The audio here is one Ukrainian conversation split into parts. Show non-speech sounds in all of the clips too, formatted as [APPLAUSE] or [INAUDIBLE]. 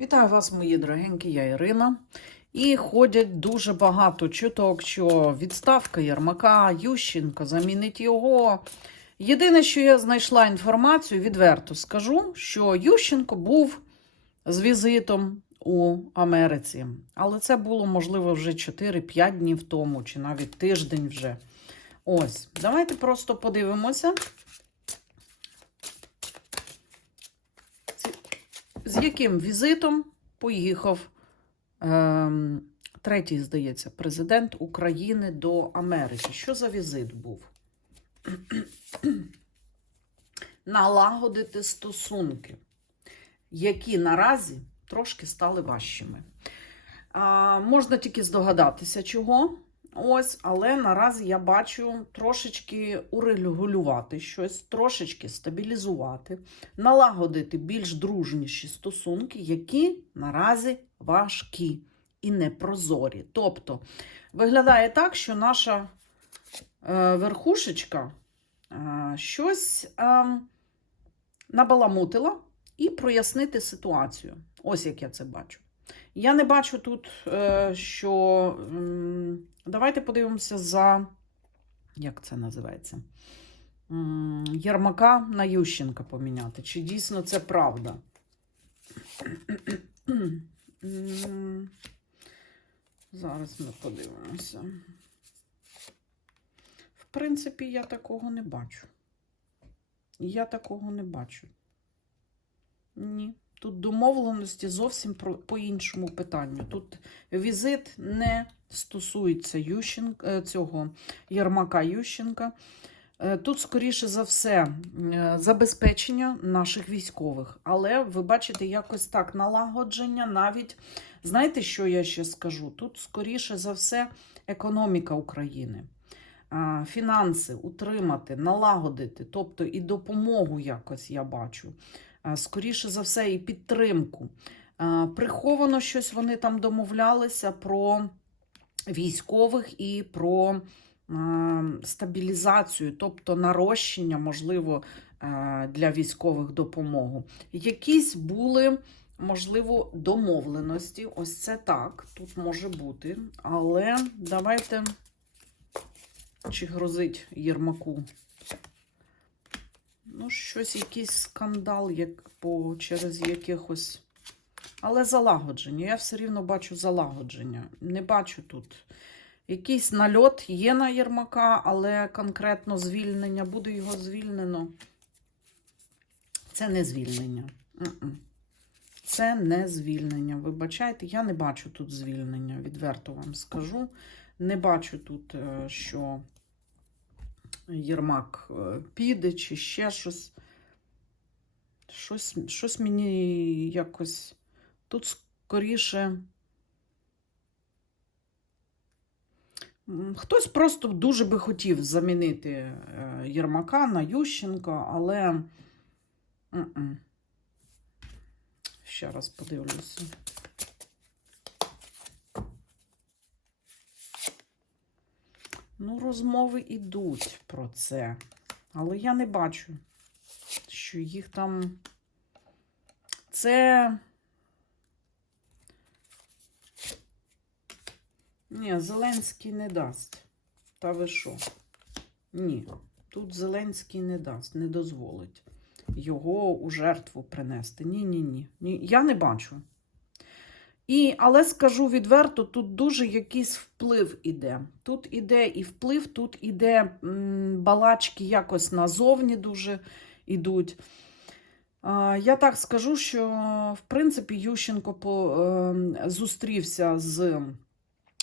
Вітаю вас, мої дорогенькі, я Ірина. І ходять дуже багато чуток, що відставка Єрмака, Ющенко замінить його. Єдине, що я знайшла інформацію, відверто скажу, що Ющенко був з візитом у Америці. Але це було, можливо, вже 4-5 днів тому, чи навіть тиждень вже. Ось, давайте просто подивимося. Яким візитом поїхав ем, третій, здається, президент України до Америки. Що за візит був? [CLEARS THROAT] Налагодити стосунки, які наразі трошки стали важчими. А, можна тільки здогадатися, чого. Ось, але наразі я бачу трошечки урегулювати щось, трошечки стабілізувати, налагодити більш дружніші стосунки, які наразі важкі і непрозорі. Тобто, виглядає так, що наша е, верхушечка е, щось е, набаламутила і прояснити ситуацію. Ось як я це бачу. Я не бачу тут, е, що. Давайте подивимося за. Як це називається? Єрмака на Ющенка поміняти. Чи дійсно це правда? Зараз ми подивимося. В принципі, я такого не бачу. Я такого не бачу. Ні. Тут домовленості зовсім про, по іншому питанню. Тут візит не стосується Ющенка, цього Єрмака Ющенка. Е, Тут, скоріше за все, е, забезпечення наших військових. Але ви бачите, якось так налагодження навіть. Знаєте, що я ще скажу? Тут, скоріше за все, економіка України. Фінанси утримати, налагодити, тобто і допомогу якось я бачу. А, Скоріше за все, і підтримку. Приховано щось вони там домовлялися про військових і про стабілізацію, тобто нарощення, можливо, для військових допомогу. Якісь були, можливо, домовленості. Ось це так, тут може бути. Але давайте чи грозить Єрмаку. Ну, щось, якийсь скандал, як по через якихось. Але залагодження. Я все рівно бачу залагодження. Не бачу тут. Якийсь нальот є на Єрмака, але конкретно звільнення. Буде його звільнено. Це не звільнення. Це не звільнення. Вибачайте, я не бачу тут звільнення, відверто вам скажу. Не бачу тут, е, що Єрмак е, піде чи ще щось. Щось, щось мені якось. Тут скоріше. Хтось просто дуже би хотів замінити е, Єрмака на Ющенка, але. Ще раз подивлюся. Ну, розмови йдуть про це. Але я не бачу, що їх там. Це. Ні, Зеленський не дасть. Та ви що? Ні. Тут Зеленський не дасть, не дозволить його у жертву принести. Ні, ні, ні. ні. Я не бачу. І, але скажу відверто, тут дуже якийсь вплив іде. Тут іде і вплив, тут іде м, балачки якось назовні дуже йдуть. Я так скажу, що в принципі Ющенко по, е, зустрівся з,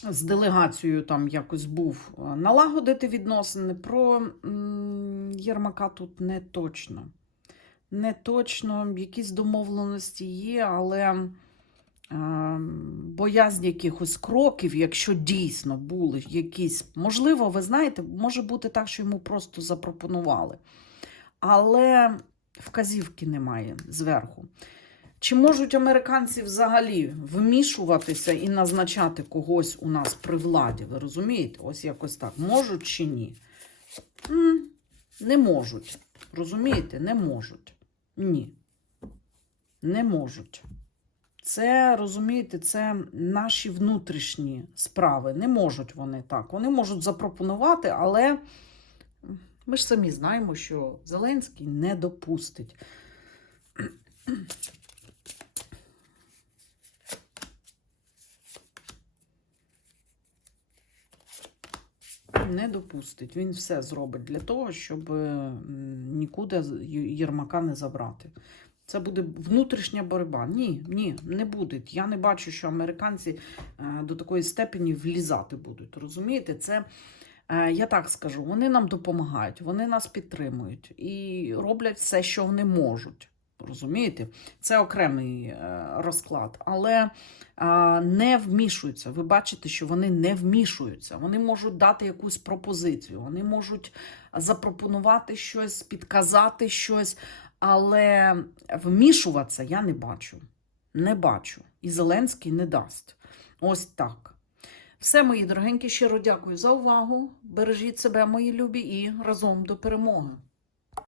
з делегацією, там якось був е, налагодити відносини. Про м, Єрмака тут не точно. Не точно, якісь домовленості є, але боязнь якихось кроків, якщо дійсно були якісь, можливо, ви знаєте, може бути так, що йому просто запропонували. Але вказівки немає зверху. Чи можуть американці взагалі вмішуватися і назначати когось у нас при владі? Ви розумієте? Ось якось так. Можуть чи ні? Не можуть. Розумієте? Не можуть. Ні. Не можуть. Це розумієте, це наші внутрішні справи. Не можуть вони так. Вони можуть запропонувати, але ми ж самі знаємо, що Зеленський не допустить. Не допустить. Він все зробить для того, щоб нікуди Єрмака не забрати. Це буде внутрішня боротьба. Ні, ні, не буде. Я не бачу, що американці е, до такої степені влізати будуть. Розумієте, це е, я так скажу, вони нам допомагають, вони нас підтримують і роблять все, що вони можуть. Розумієте? Це окремий е, розклад, але не вмішуються. Ви бачите, що вони не вмішуються. Вони можуть дати якусь пропозицію, вони можуть запропонувати щось, підказати щось, але вмішуватися я не бачу. Не бачу. І Зеленський не дасть. Ось так. Все, мої дорогенькі, щиро дякую за увагу. Бережіть себе, мої любі, і разом до перемоги.